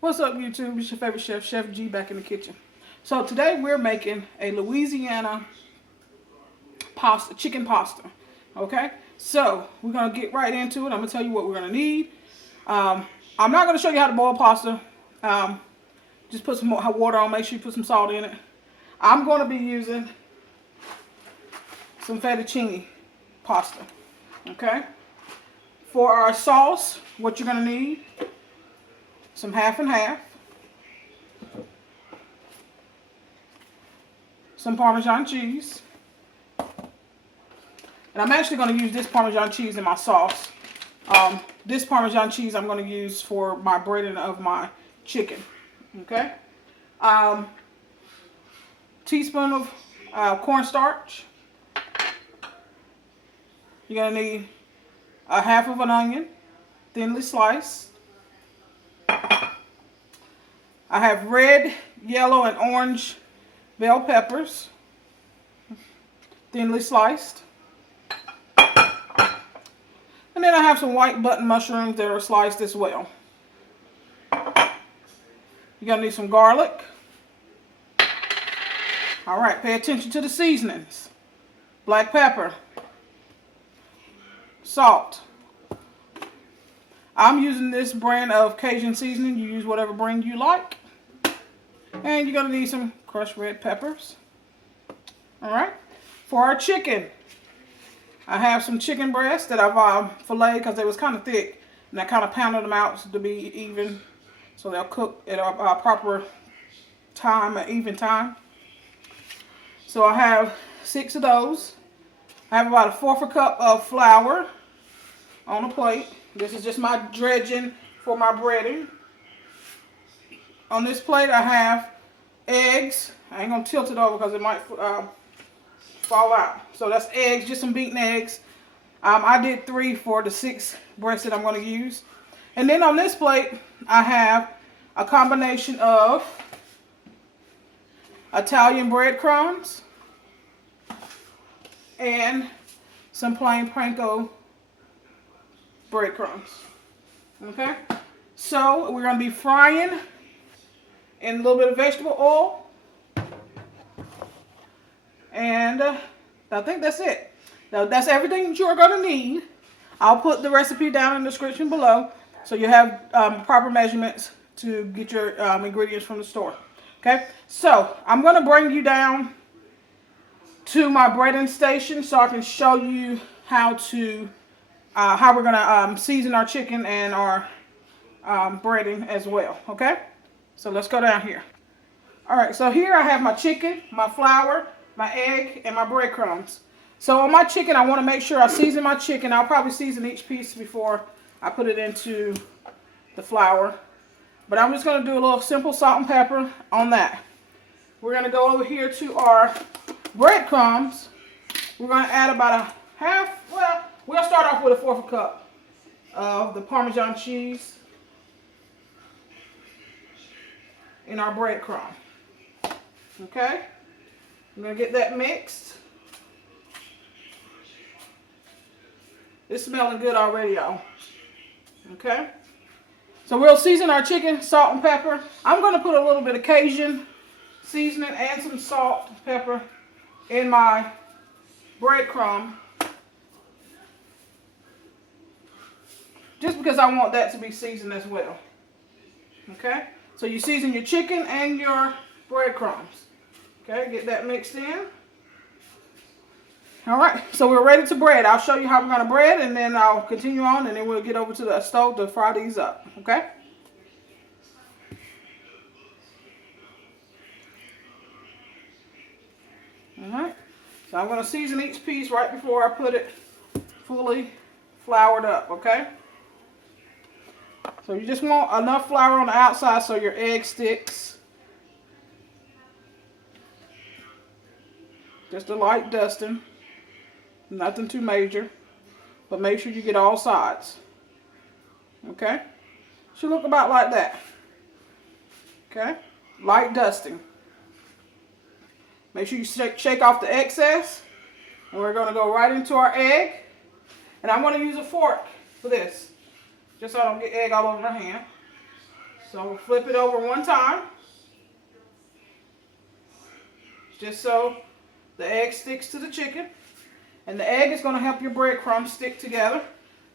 What's up, YouTube? It's your favorite chef, Chef G, back in the kitchen. So today we're making a Louisiana pasta, chicken pasta. Okay, so we're gonna get right into it. I'm gonna tell you what we're gonna need. I'm not gonna show you how to boil pasta. Just put some more water on. Make sure you put some salt in it. I'm gonna be using some fettuccine pasta. Okay. For our sauce, what you're gonna need: some half and half, some Parmesan cheese, and I'm actually going to use this Parmesan cheese in my sauce. This Parmesan cheese I'm going to use for my breading of my chicken. Okay, teaspoon of cornstarch. You're going to need a half of an onion, thinly sliced. I have red, yellow, and orange bell peppers, thinly sliced. And then I have some white button mushrooms that are sliced as well. You're going to need some garlic. Alright, pay attention to the seasonings. Black pepper. Salt. I'm using this brand of Cajun seasoning. You use whatever brand you like. And you're going to need some crushed red peppers. Alright. For our chicken, I have some chicken breasts that I've filleted because they was kind of thick. And I kind of pounded them out to be even. So they'll cook at a proper time, an even time. So I have 6 of those. I have about a 1/4 cup of flour on a plate. This is just my dredging for my breading. On this plate I have eggs. I ain't going to tilt it over because it might fall out. So that's eggs, just some beaten eggs. I did 3 for the 6 breasts that I'm going to use. And then on this plate I have a combination of Italian breadcrumbs and some plain panko breadcrumbs. Okay, so we're going to be frying in a little bit of vegetable oil, and I think that's it. Now that's everything that you're going to need. I'll put the recipe down in the description below so you have proper measurements to get your ingredients from the store. Okay, so I'm going to bring you down to my breading station so I can show you how we're going to season our chicken and our breading as well. Okay, so let's go down here. Alright, so here I have my chicken, my flour, my egg, and my breadcrumbs. So on my chicken, I want to make sure I season my chicken. I'll probably season each piece before I put it into the flour. But I'm just going to do a little simple salt and pepper on that. We're going to go over here to our breadcrumbs. We're going to add about a half, well, we'll start off with a 1/4 cup of the Parmesan cheese in our breadcrumb. Okay, I'm going to get that mixed. It's smelling good already, y'all. Okay, so we'll season our chicken, salt and pepper. I'm going to put a little bit of Cajun seasoning and some salt and pepper in my breadcrumb, just because I want that to be seasoned as well. Okay, so you season your chicken and your breadcrumbs. Okay, get that mixed in. Alright, so we're ready to bread. I'll show you how we're going to bread, and then I'll continue on, and then we'll get over to the stove to fry these up. Okay? Alright, so I'm going to season each piece right before I put it fully floured up. Okay? So you just want enough flour on the outside so your egg sticks. Just a light dusting. Nothing too major. But make sure you get all sides. Okay? Should look about like that. Okay? Light dusting. Make sure you shake off the excess. And we're going to go right into our egg. And I'm going to use a fork for this, just so I don't get egg all over my hand. So flip it over one time, just so the egg sticks to the chicken. And the egg is going to help your breadcrumbs stick together.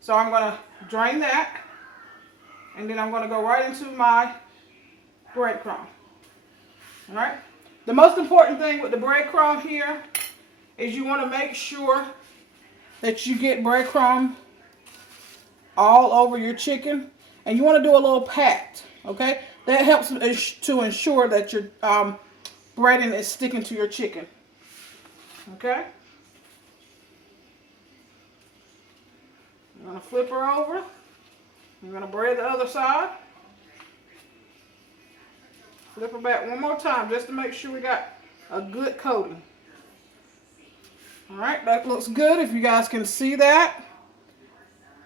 So I'm going to drain that, and then I'm going to go right into my breadcrumb. All right. The most important thing with the breadcrumb here is you want to make sure that you get breadcrumb all over your chicken, and you want to do a little pat. Okay, that helps to ensure that your breading is sticking to your chicken. Okay. I'm going to flip her over. I'm going to braid the other side. Flip her back one more time just to make sure we got a good coating. Alright, that looks good. If you guys can see that,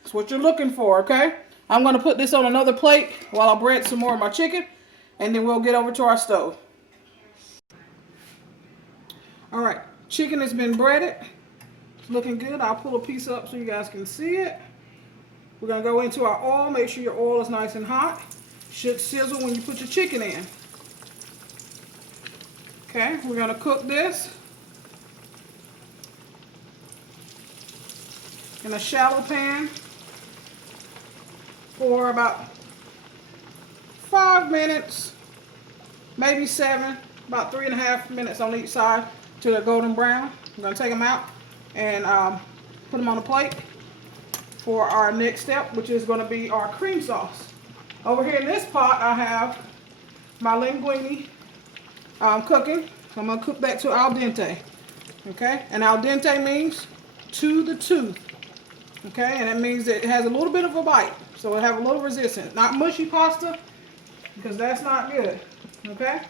that's what you're looking for, okay? I'm going to put this on another plate while I bread some more of my chicken, and then we'll get over to our stove. Alright, chicken has been breaded. Looking good. I'll pull a piece up so you guys can see it. We're going to go into our oil. Make sure your oil is nice and hot. Should sizzle when you put your chicken in. Okay, we're going to cook this in a shallow pan for about 5 minutes, maybe 7, about 3.5 minutes on each side till they're golden brown. I'm going to take them out and put them on a plate for our next step, which is going to be our cream sauce. Over here in this pot, I have my linguini cooking. So I'm going to cook that to al dente. Okay, and al dente means to the tooth. Okay, and that means that it has a little bit of a bite, so it'll have a little resistance. Not mushy pasta, because that's not good. Okay,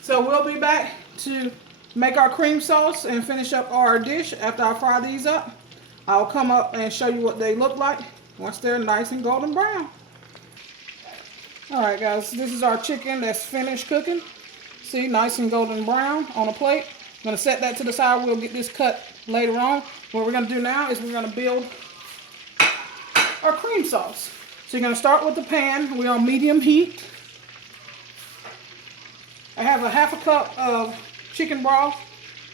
so we'll be back to make our cream sauce and finish up our dish after I fry these up. I'll come up and show you what they look like once they're nice and golden brown. Alright guys, this is our chicken that's finished cooking. See, nice and golden brown on a plate. I'm going to set that to the side. We'll get this cut later on. What we're going to do now is we're going to build our cream sauce. So you're going to start with the pan. We're on medium heat. I have a 1/2 cup of chicken broth.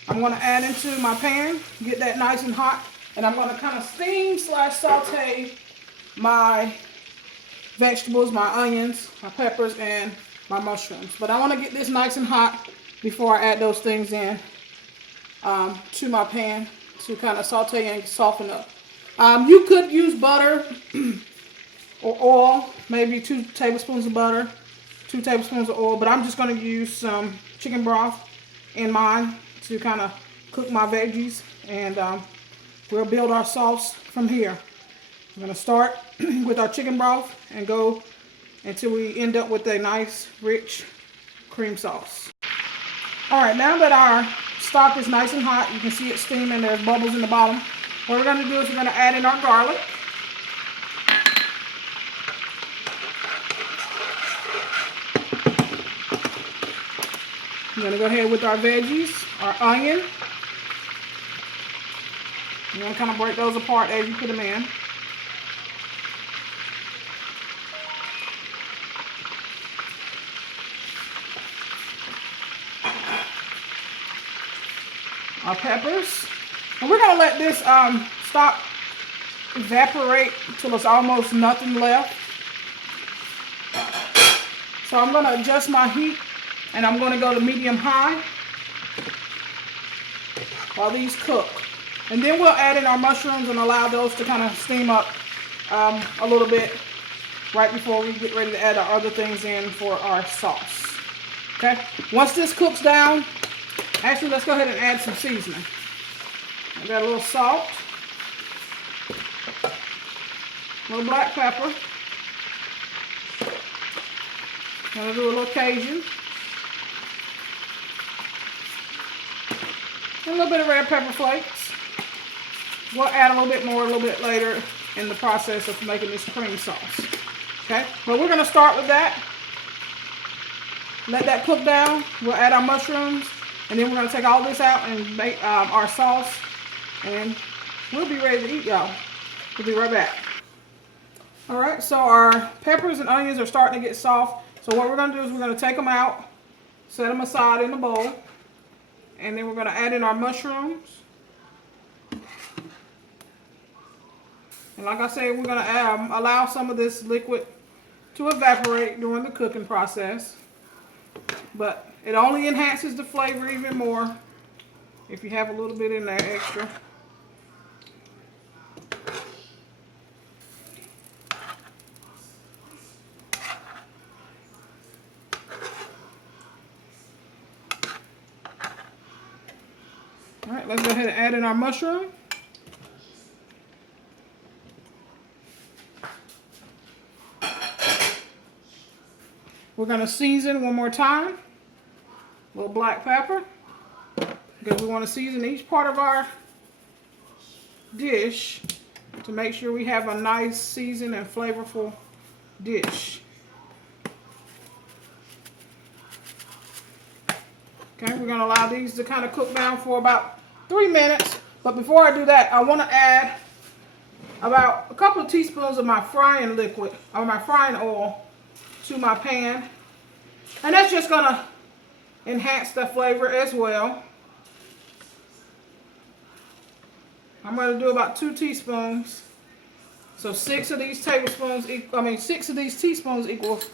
I'm going to add into my pan, get that nice and hot, and I'm going to kind of steam / saute my vegetables, my onions, my peppers, and my mushrooms. But I want to get this nice and hot before I add those things in to my pan to kind of saute and soften up. You could use butter or oil, maybe 2 tablespoons of butter, 2 tablespoons of oil, but I'm just going to use some chicken broth in mine to kind of cook my veggies, and we'll build our sauce from here. I'm going to start with our chicken broth and go until we end up with a nice rich cream sauce. Alright, now that our stock is nice and hot, you can see it steaming, there's bubbles in the bottom. What we're going to do is we're going to add in our garlic. I'm going to go ahead with our veggies, our onion. You're going to kind of break those apart as you put them in. Our peppers. And we're going to let this stock evaporate until it's almost nothing left. So I'm going to adjust my heat, and I'm going to go to medium-high while these cook. And then we'll add in our mushrooms and allow those to kind of steam up a little bit right before we get ready to add our other things in for our sauce. Okay? Once this cooks down, actually let's go ahead and add some seasoning. I got a little salt, a little black pepper. I'm going to do a little CAJUN. A little bit of red pepper flakes. We'll add a little bit more a little bit later in the process of making this cream sauce. Okay, but we're going to start with that. Let that cook down. We'll add our mushrooms, and then we're going to take all this out and make our sauce, and we'll be ready to eat, y'all. We'll be right back. All right, so our peppers and onions are starting to get soft. So what we're going to do is we're going to take them out, set them aside in the bowl, and then we're going to add in our mushrooms. And like I said, we're going to allow some of this liquid to evaporate during the cooking process. But it only enhances the flavor even more if you have a little bit in there extra. All right, let's go ahead and add in our mushroom. We're going to season one more time. A little black pepper, because we want to season each part of our dish to make sure we have a nice seasoned and flavorful dish. Okay, we're going to allow these to kind of cook down for about 3 minutes. But before I do that, I want to add about a couple of teaspoons of my frying liquid, or my frying oil, to my pan. And that's just going to enhance the flavor as well. I'm going to do about 2 teaspoons. So 6 of these tablespoons, 6 of these teaspoons equals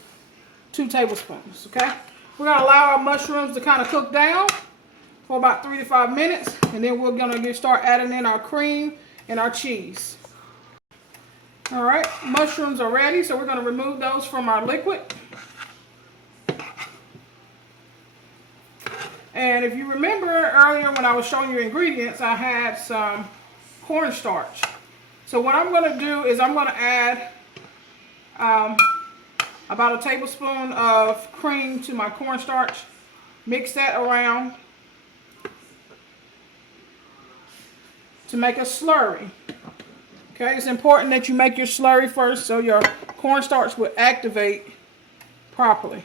2 tablespoons, okay? We're going to allow our mushrooms to kind of cook down for about 3 to 5 minutes, and then we're going to start adding in our cream and our cheese. All right, mushrooms are ready, so we're going to remove those from our liquid. And if you remember earlier when I was showing you ingredients, I had some cornstarch. So what I'm going to do is I'm going to add about a tablespoon of cream to my cornstarch. Mix that around to make a slurry. Okay, it's important that you make your slurry first so your cornstarch will activate properly.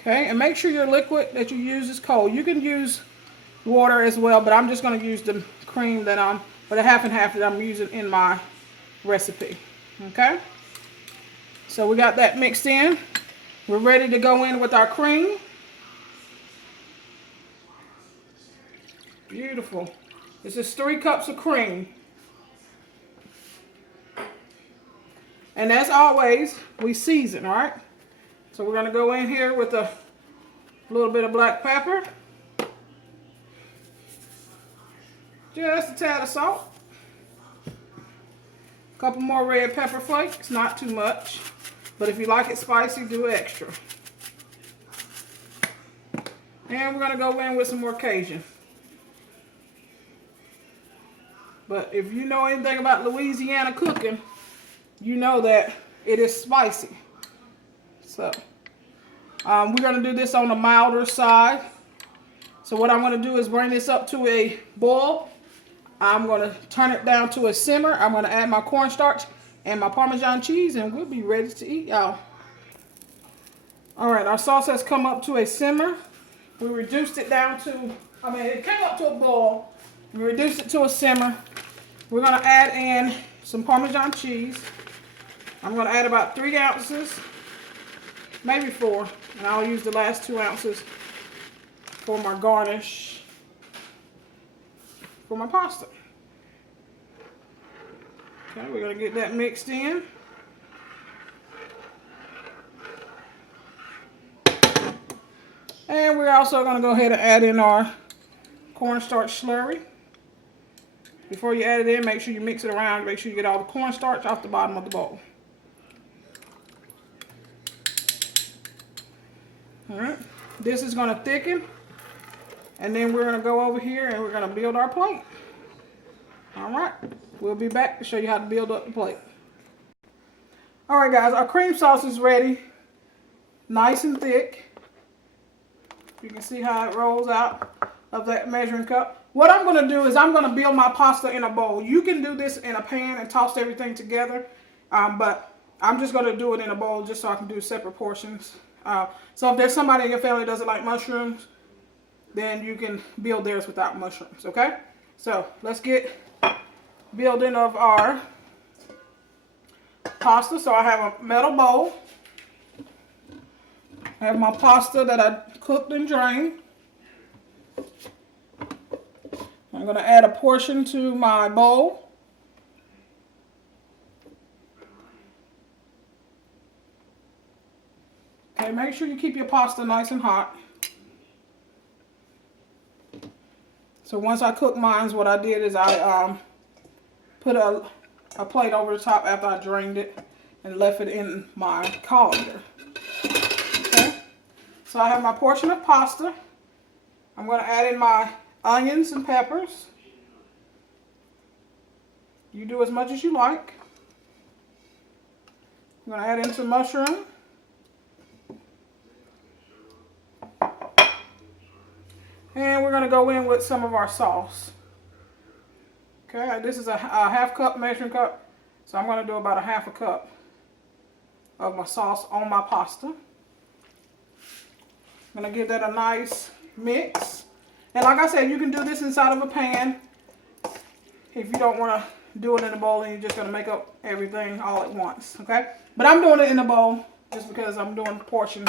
Okay, and make sure your liquid that you use is cold. You can use water as well, but I'm just going to use the cream that or the half and half that I'm using in my recipe. Okay, so we got that mixed in. We're ready to go in with our cream. Beautiful. This is 3 cups of cream. And as always, we season, right? So we're going to go in here with a little bit of black pepper. Just a tad of salt. A couple more red pepper flakes, not too much. But if you like it spicy, do extra. And we're going to go in with some more Cajun. But if you know anything about Louisiana cooking, you know that it is spicy. So we're going to do this on the milder side. So what I'm going to do is bring this up to a boil. I'm going to turn it down to a simmer. I'm going to add my cornstarch and my Parmesan cheese, and we'll be ready to eat, y'all. All right, our sauce has come up to a simmer. We reduced it down to, it came up to a boil. We reduced it to a simmer. We're going to add in some Parmesan cheese. I'm going to add about 3 ounces, maybe 4, and I'll use the last 2 ounces for my garnish for my pasta. Okay, we're going to get that mixed in. And we're also going to go ahead and add in our cornstarch slurry. Before you add it in, make sure you mix it around. Make sure you get all the cornstarch off the bottom of the bowl. All right, this is going to thicken, and then we're going to go over here and we're going to build our plate. All right, we'll be back to show you how to build up the plate. All right, guys, our cream sauce is ready, nice and thick. You can see how it rolls out of that measuring cup. What I'm going to do is I'm going to build my pasta in a bowl. You can do this in a pan and toss everything together, but I'm just going to do it in a bowl just so I can do separate portions. So if there's somebody in your family that doesn't like mushrooms, then you can build theirs without mushrooms, okay? So let's get building of our pasta. So I have a metal bowl. I have my pasta that I cooked and drained. I'm going to add a portion to my bowl. Okay, make sure you keep your pasta nice and hot. So once I cooked mine, what I did is I put a plate over the top after I drained it and left it in my colander. Okay, so I have my portion of pasta. I'm going to add in my onions and peppers. You do as much as you like. I'm going to add in some mushroom. And we're going to go in with some of our sauce. Okay, this is a half cup measuring cup. So I'm going to do about a half a cup of my sauce on my pasta. I'm going to give that a nice mix. And like I said, you can do this inside of a pan if you don't want to do it in a bowl and you're just going to make up everything all at once. Okay, but I'm doing it in a bowl just because I'm doing portions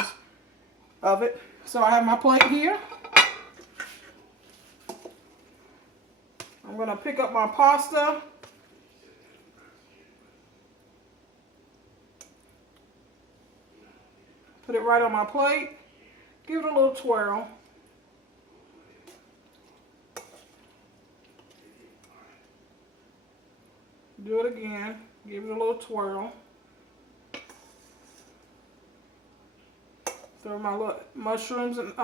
of it. So I have my plate here. I'm going to pick up my pasta. Put it right on my plate. Give it a little twirl. Do it again. Give it a little twirl. Throw my little mushrooms and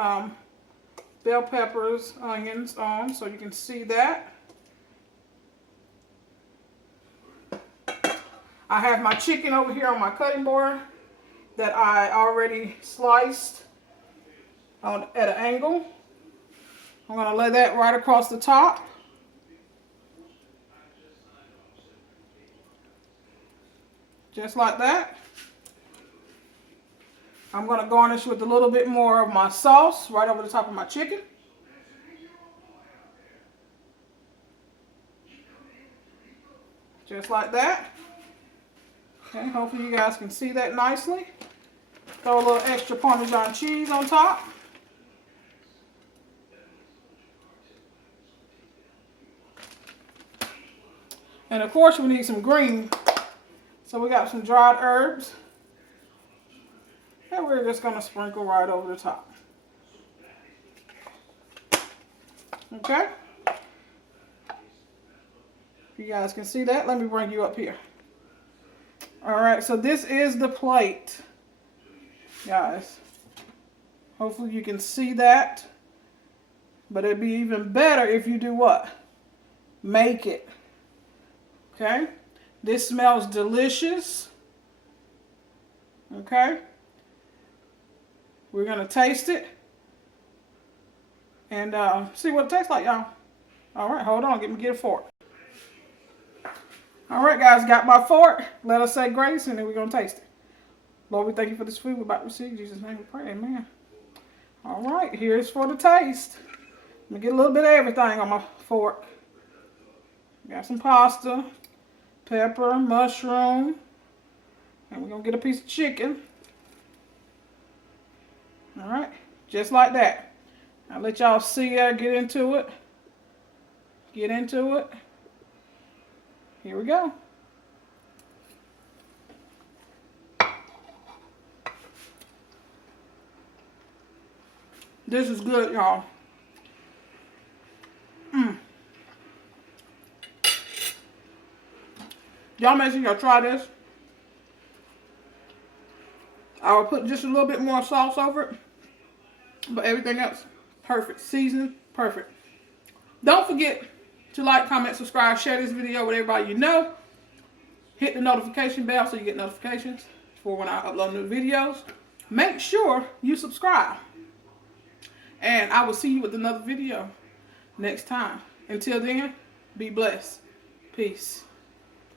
bell peppers, onions on so you can see that. I have my chicken over here on my cutting board that I already sliced at an angle. I'm going to lay that right across the top. Just like that. I'm going to garnish with a little bit more of my sauce right over the top of my chicken. Just like that. Okay, hopefully you guys can see that nicely. Throw a little extra Parmesan cheese on top. And of course we need some green. So we got some dried herbs. And we're just going to sprinkle right over the top. Okay? You guys can see that. Let me bring you up here. Alright, so this is the plate. Guys. Hopefully you can see that. But it'd be even better if you do what? Make it. Okay? This smells delicious. Okay? We're going to taste it. And see what it tastes like, y'all. Alright, hold on. Get a fork. Alright, guys. Got my fork. Let us say grace, and then we're going to taste it. Lord, we thank you for this food we're about to receive. In Jesus' name we pray. Amen. Alright, here's for the taste. Let me get a little bit of everything on my fork. Got some pasta, pepper, mushroom, and we're going to get a piece of chicken. Alright, just like that. I'll let y'all see get into it. Get into it. Here we go. This is good, y'all. Y'all make sure y'all try this. I will put just a little bit more sauce over it. But everything else, perfect. Seasoning, perfect. Don't forget to like, comment, subscribe, share this video with everybody you know. Hit the notification bell so you get notifications for when I upload new videos. Make sure you subscribe. And I will see you with another video next time. Until then, be blessed. Peace.